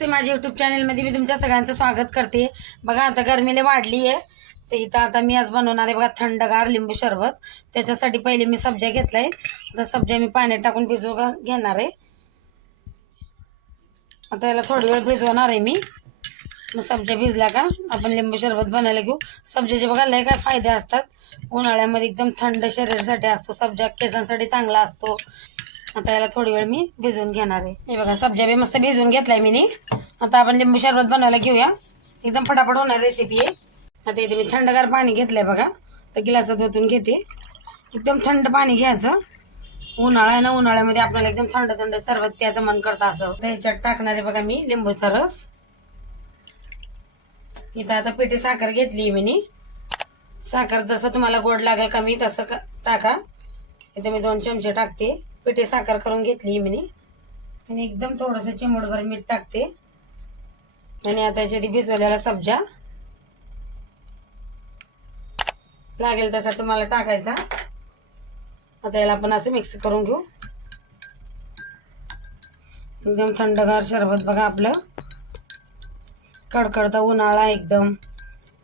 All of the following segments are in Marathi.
नमस्ते माझ्या यूट्यूब चॅनलमध्ये मी तुमच्या सगळ्यांचं स्वागत करते. बघा आता गरमीला वाढली आहे तर इथं आता मी आज बनवणार आहे बघा थंडगार लिंबू सरबत त्याच्यासाठी पहिले मी सब्जा घेतला आहे आता सब्जा मी पाण्यात टाकून भिजवू घेणार आहे. आता याला थोडी वेळ भिजवणार आहे मी. मग सब्जा भिजला का? आपण लिंबू सरबत बनायला घेऊ. सब्जाचे बघा लय काय फायदे असतात. उन्हाळ्यामध्ये एकदम थंड शरीरासाठी असतो. सब्जा केसांसाठी चांगला असतो. आता याला थोडी वेळ मी भिजवून घेणार आहे. हे बघा सब्जा बी मस्त भिजवून घेतलाय मी नी. आता आपण लिंबू सरबत बनवायला घेऊया. एकदम फटाफट होणार रेसिपी आहे आता इथे मी थंडगार पाणी घेतलंय बघा. तर गिलासात ओतून घेते. एकदम थंड पाणी घ्यायचं. उन्हाळा आहे ना उन्हाळ्यामध्ये आपल्याला एकदम थंड थंड सरबत प्यायचं मन करतं असं. तर ह्याच्यात टाकणार आहे बघा मी लिंबूचा रस. इथं आता पिठी साखर घेतली मी नी. साखर जसं तुम्हाला गोड लागेल कमी तसं क- टाका. इथे मी दोन चमचे टाकते. पिठे साखर करून घेतली मी. आणि एकदम थोडंसं चिमूटभर मीठ टाकते. आणि आता याच्यात भिजवलेला सब्जा. लागेल तसा तुम्हाला टाकायचा. आता याला आपण असं मिक्स करून घेऊ. एकदम थंडगार शरबत बघा आपलं. कडकडता उन्हाळा एकदम.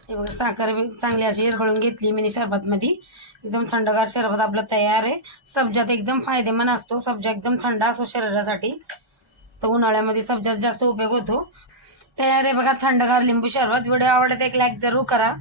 हे बघा साखर बी चांगली अशी विरघळून घेतली मिनी सरबतमध्ये. एकदम थंडगार शरबत आपलं तयार आहे. सब्जात एकदम फायदेमंद असतो. सब्जा एकदम थंड असतो शरीरासाठी. तर उन्हाळ्यामध्ये सब्जात जास्त उपयोग होतो. तयार आहे बघा थंडगार लिंबू शरबत व्हिडिओ आवडत एक लाईक जरूर करा.